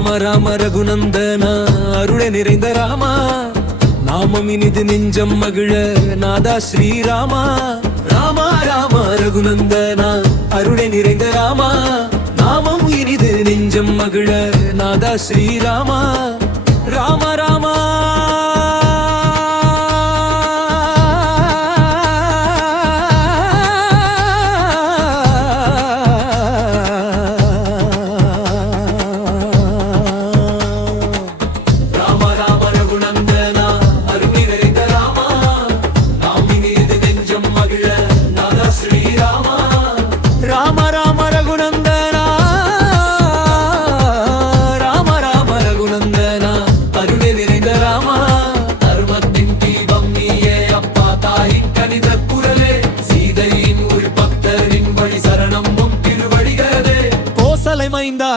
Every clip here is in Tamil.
ராம ராம ரகுநந்தனா அருளை நிறைந்த ராமா நாமம் இனிது நெஞ்சம் மகிழ நாதா ஸ்ரீராமா ராமா ராம ரகுநந்தனா அருளை நிறைந்த ராமா நாமம் இனிது நெஞ்சம் மகிழ நாதா ஸ்ரீராமா ராம ராமா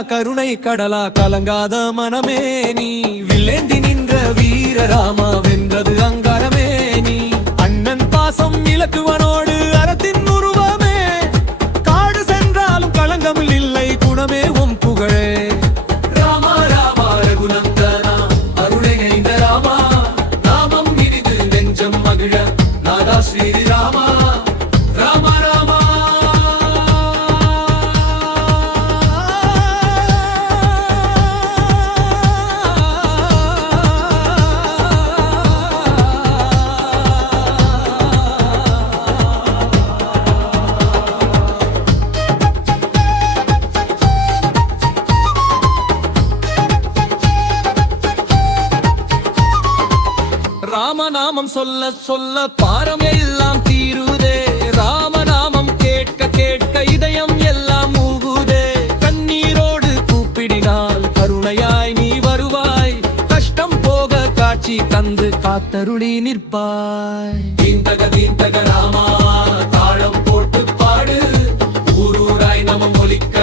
கருணை கடலா கலங்காத மனமே நீ வில்லேந்தி நின்ற வீரராமா வென்றது அங்காரமே நீ அண்ணன் பாசம் இலக்குவனோடு அறத்தின் உருவமே காடு சென்றாலும் களங்கமில் இல்லை குணமே உம் புகழே ராமா ராமா ரகுநந்தனா அருளை நிறைந்த ராமா நாமம் இனிது நெஞ்சம் மகிழ நாதா ஸ்ரீராமா ராமா ராமா ராமநாமம் சொல்ல சொல்ல பாரம் எல்லாம் தீருதே ராமநாமம் கேட்க கேட்க இதயம் எல்லாம் மூகுதே கண்ணீரோடு கூப்பிடினால் கருணையாய் நீ வருவாய் கஷ்டம் போக காட்சி தந்து காத்தருளி நிற்பாய் தீந்தக ராமா தாளம் போட்டு பாடு ஊரூராய் நமம் ஒலிக்க